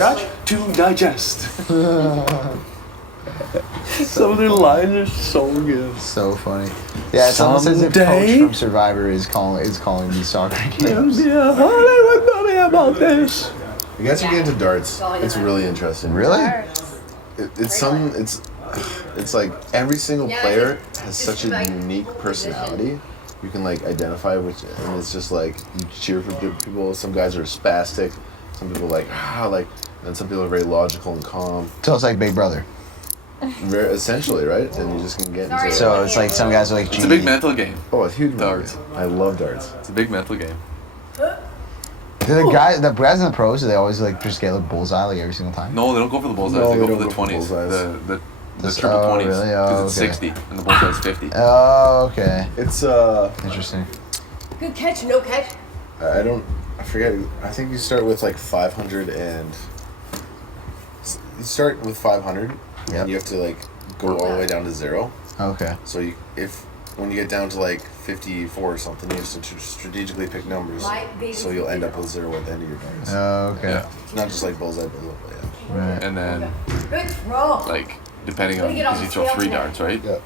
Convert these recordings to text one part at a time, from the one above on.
Scotch to digest. Some of their lines are so good. So funny. Yeah, it's almost as if Coach from Survivor is calling these soccer games. Yeah, Hollywood, tell me about this. You guys should get into darts. It's really interesting. Really? It's like every single player has such a unique personality. You can like identify which, and it's just like you cheer for people. Some guys are spastic. Some people and some people are very logical and calm. So it's like Big Brother. Essentially, right? And you just can get into it. So it's like some guys are like, It's a big mental game. Oh, it's huge. Darts. I love darts. It's a big mental game. The guys in the pros, do they always like just get a bullseye like every single time? No, they don't go for the bullseyes. No, they they go for don't the go for 20s. bullseyes. The triple 20s. Really? Because Oh, it's okay. 60 and the bullseye is 50. Oh, okay. It's Interesting. Good catch, no catch. I forget. I think you start with like 500 and you start with 500 and you have to like go all the way down to 0. Okay. So when you get down to like 54 or something, you have to strategically pick numbers. So you'll end up with 0 at the end of your darts. Oh, okay. Yeah. It's not just like bullseye, but yeah. Right. And then, Good throw. like, depending on, because you throw 3 darts, right? Yeah.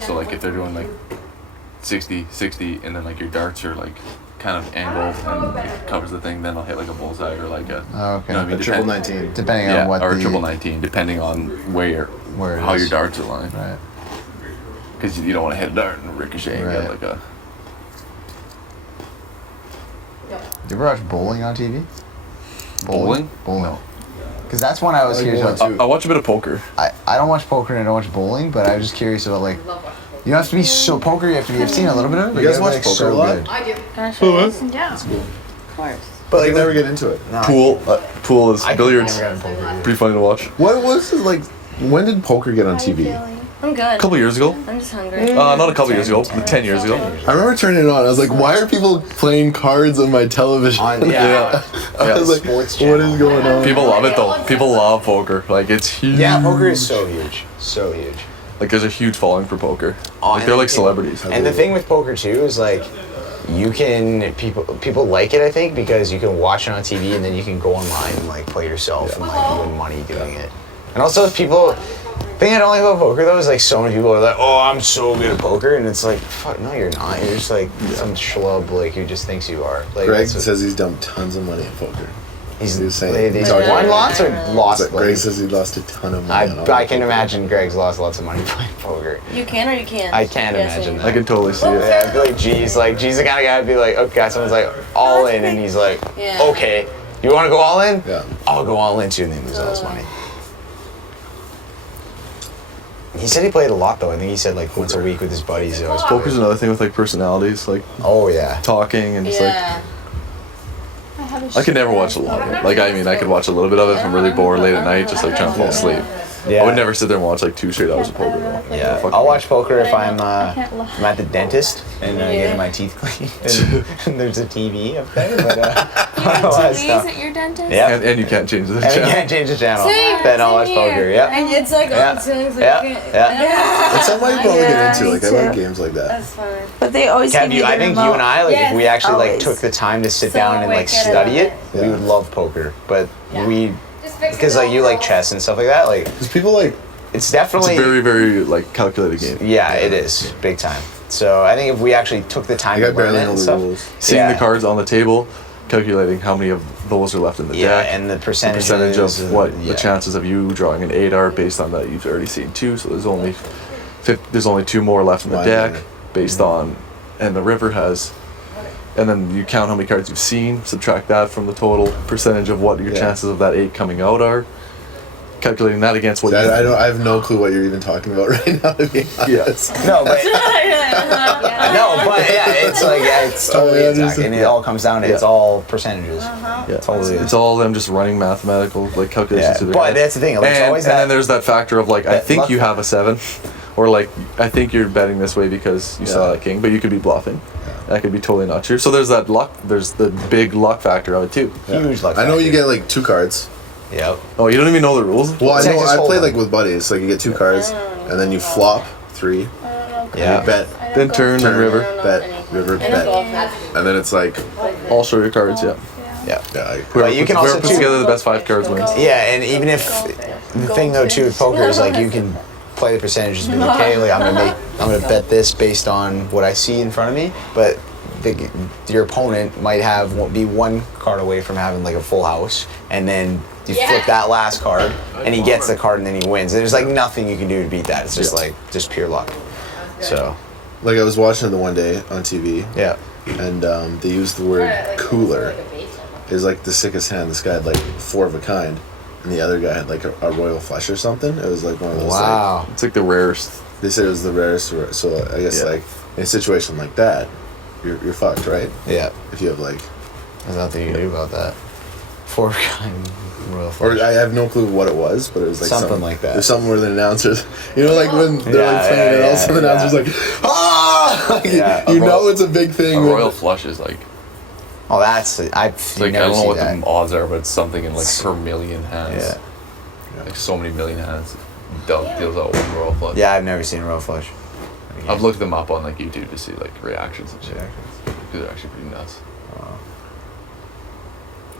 So, like, if they're doing like 60, and then like your darts are like kind of angled and it covers the thing, then I'll hit like a bullseye or like a. Oh, okay. You know what I mean? A triple 19. Depending on what or the... a triple 19, depending on Where it how is. your darts are lying. Right. Because you don't want to hit a dart and ricochet and Right. get like a. Do you ever watch bowling on TV? Bowling? Bowling. No. Because that's one I was I like curious bowling about. I watch a bit of poker. I don't watch poker and I don't watch bowling, but I was just curious about like, you don't have to be so poker. You have to be. I've seen a little bit of it. But You guys gotta be, watch poker a lot? I do. Yeah. That's cool. Of course. But like, never get into it. No, Pool is I billiards. never got in poker. Pretty funny to watch. What was it like? When did poker get on TV? I'm good. A couple years ago. I'm just hungry. Not a couple years ago, 10 years ago. I remember turning it on. I was like, why are people playing cards on my television? Yeah. I was like, Sports what is going on? People love it though. People love poker. Like it's huge. Yeah, poker is so huge. So huge. Like there's a huge following for poker. Like they're like celebrities. And the thing with poker too is like, you can people like it, I think, because you can watch it on TV and then you can go online and like play yourself and like win money doing it. And also people. The thing I don't like about poker though is like so many people are like, oh, I'm so good at poker, and it's like, fuck, no, you're not. You're just like some schlub like who just thinks you are. Like, Greg says he's dumped tons of money in poker. he's saying- they talking won about- lots or lost. But Greg says he lost a ton of money. on I can poker. imagine Greg's lost lots of money playing poker. You can or you can't? I can't Yes, imagine you- that. I can totally see it. Yeah, I'd be like, geez, the kind of guy would be like, okay, someone's like all in, and he's like, Yeah. okay, you want to go all in? Yeah. I'll go all in too, and then lose all his money. He said he played a lot though. I think he said like once a week with his buddies. He always played. Poker's another thing with like personalities, like Oh yeah. talking and just like. Yeah. I could never watch a lot of it. Like I mean, I could watch a little bit of it if I'm really bored late at night, just like trying to fall asleep. Yeah. I would never sit there and watch like 2 straight hours of poker though. Yeah, Fucking- I'll watch poker if I'm at the dentist and getting my teeth cleaned. And there's a TV up there, but otherwise, TVs no. at your dentist? Yeah. And you can't change the And you channel. can't change the channel. Same, Then I'll watch same poker. here. Yeah. And it's like Yeah. on things like Yeah. you can't- Yeah. That's something I probably Yeah, get into. Like I me like too. games like that. That's fun. But they always Kev, give you the I think you remote. and I, like, if we Yes, actually like always. took the time to sit So down and like wicked study it, about it. we would love poker. But we, Just fix because like you like chess and stuff like that, like Because people like it's It's definitely a very, very like calculated game. yeah, it is big time. So I think if we actually took the time I to learn barely it know and the stuff, rules. Seeing Yeah. the cards on the table, calculating how many of those are left in the yeah, deck. and the The percentage of what yeah. the chances of you drawing an 8 are based on that you've already seen 2, so there's only there's only 2 more left in the Wow. deck based on, and the river has, and then you count how many cards you've seen, subtract that from the total percentage of what your Yeah. chances of that 8 coming out are, calculating that against what you I have no clue what you're even talking about right now. To be honest. No, but no, but yeah, it's like it's totally yeah, exact, and it all comes down to it's all percentages. yeah, Totally. it's all them just running mathematical like calculations Yeah, through their but head. that's the thing. Like, there's and, always and that. then there's that factor of like I that think luck you have a 7, or like I think you're betting this way because you saw Yeah. that king, but you could be bluffing. That could be totally not true. So there's that luck. There's the big luck factor of it too. Huge luck I know you factor. get like 2 cards. Yep. Oh, you don't even know the rules? Well, I It's like know just I hold played them. like with buddies. Like you get 2 cards, and then you flop 3. Yeah. You bet, Then turn, then river. bet, river, bet, and then it's like All show your cards, yeah. Yeah. Whoever, you can whoever also puts too- together the best 5 cards wins. Yeah, and even if the thing though too with poker is like you can play the percentages and be like, okay, like I'm gonna bet this based on what I see in front of me, but your opponent might be one card away from having like a full house, and then you flip that last card, and he gets the card, and then he wins. And there's like nothing you can do to beat that. It's just like just pure luck. So, Like I was watching it the one day on TV. yeah. And they used the word cooler. Is like the sickest hand. This guy had like 4 of a kind, and the other guy had like a royal flush or something. It was like one of those. Wow. It's like the rarest. Like, they said it was the rarest. So I guess like in a situation like that, you're fucked, right? Yeah. If you have like. There's nothing you can do about that. 4 kind royal Or flush. I have no clue what it was, but it was like Something like that. There's something where the announcers, you know, like when they're Yeah, like playing it, yeah, all of a sudden the announcer's like, ah! Like, Yeah. you know it's a big thing. A when- royal flush is like, Oh, that's it's I've like I never don't know seen what that. the odds are, but it's something in like per million hands. Yeah. Like so many million hands. Deals out one royal flush. Yeah, I've never seen a royal flush. I've looked them up on like YouTube to see like reactions and shit. Because they're actually pretty nuts.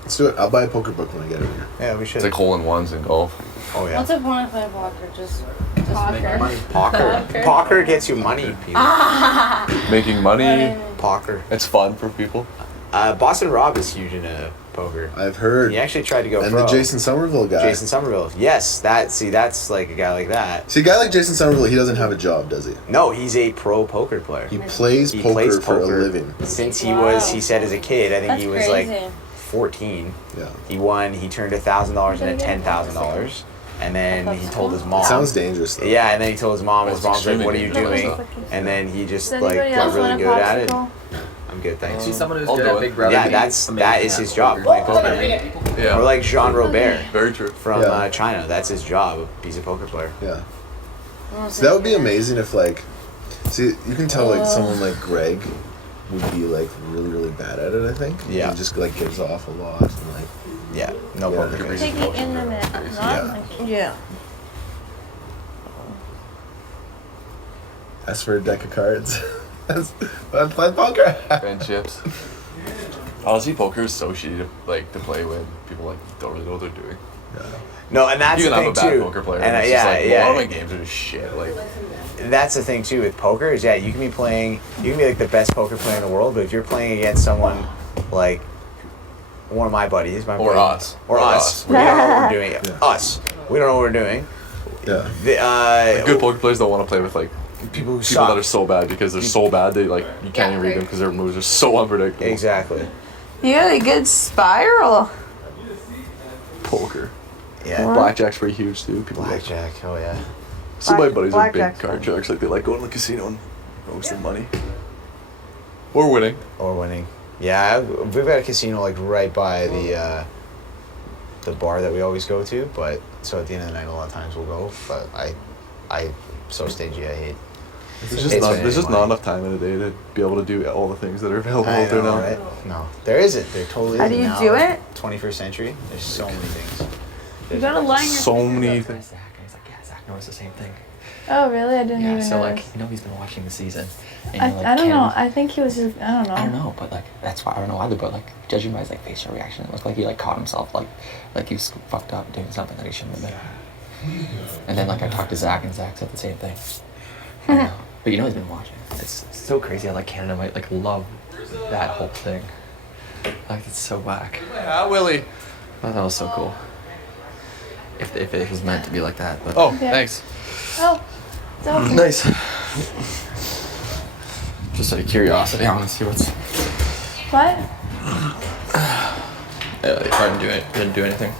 Let's do it. I'll buy a poker book when I get over here. Yeah, we should. It's like hole-in-ones in golf. Oh yeah. What's the point of playing poker? Just make money. Poker. Poker gets you money, people. Making money. Poker. It's fun for people. Boston Rob is huge into poker. I've heard. He actually tried to go And pro. the Jason Somerville guy. Jason Somerville. Yes, that's like a guy like that. See, a guy like Jason Somerville, he doesn't have a job, does he? No, he's a pro poker player. He plays He poker plays for a poker living. since he Wow. was. He said as a kid. I think That's he was crazy. like 14. Yeah. He won. He turned $1,000 into $10,000, and then he told his mom. It sounds dangerous, though. Yeah, and then he told his mom. His It's mom's like, extremely "What are you dangerous. doing?" And then he just Does like anybody got else really want a good at it. popsicle? I'm good, thanks. See someone who's I'll good do at it. Big Brother. Yeah, being that amazing is at his job, poker. playing poker. Yeah. Or like Jean Robert Very true. from Yeah. China. That's his job. He's a poker player. Yeah. So that would be amazing if, like, see, you can tell, like, someone like Greg would be, like, really, really bad at it, I think. Yeah. He just, like, gives off a lot and, like, Yeah, no Yeah. poker face. Take it in the net. Yeah. ask for a deck of cards. Let's play poker. And chips. Honestly, poker is so shitty to play when people like don't really know what they're doing. No, and that's You the can have thing a bad too. poker player. And And it's yeah, just like, yeah. a lot of my games are just shit. Like, That's the thing too with poker is you can be playing, you can be like the best poker player in the world, but if you're playing against someone like one of my buddies, Or buddy, us. or Or us, us. we don't know what we're doing. Yeah. Us, we don't know what we're doing. Yeah. good poker players don't want to play with like people who people suck. that are so bad because they're so bad they like you can't even read them because their moves are so unpredictable. Exactly. You got a good spiral. Poker. Yeah. Blackjack's pretty huge too. People like. Blackjack. Oh yeah. Some of my buddies are big Blackjack's card fun. sharks. Like they like going to the casino and roasting money. Or winning. Or winning. Yeah, we've got a casino like right by the bar that we always go to, but so at the end of the night a lot of times we'll go, but I so stingy, I hate. There's just It's not been there's just money. not enough time in the day to be able to do all the things that are available I out there know, now. right? No, there isn't. There totally How isn't do you now. do it? 21st century. There's so many things. You gotta line your So fingers many up. things. Zach, and he's like, yeah, Zach knows the same thing. Oh, really? I didn't Yeah, even so know. like, you know, he's been watching the season. And I, you're like, I don't know. Ken- I think he was just, I don't know. I don't know, but like, that's why I don't know either. But like, judging by his like facial reaction, it looked like he like caught himself like he was fucked up doing something that he shouldn't have been. And then like I talked to Zach, and Zach said the same thing. I know. But you know he's been watching. It's so crazy how like Canada might like love that whole thing. Like it's so whack. Yeah, Willie. I thought that was so cool. If it was meant to be like that, but Oh, Yeah. thanks. Oh, it's open. nice. Just out of curiosity, I want to see what's. What? I didn't do anything.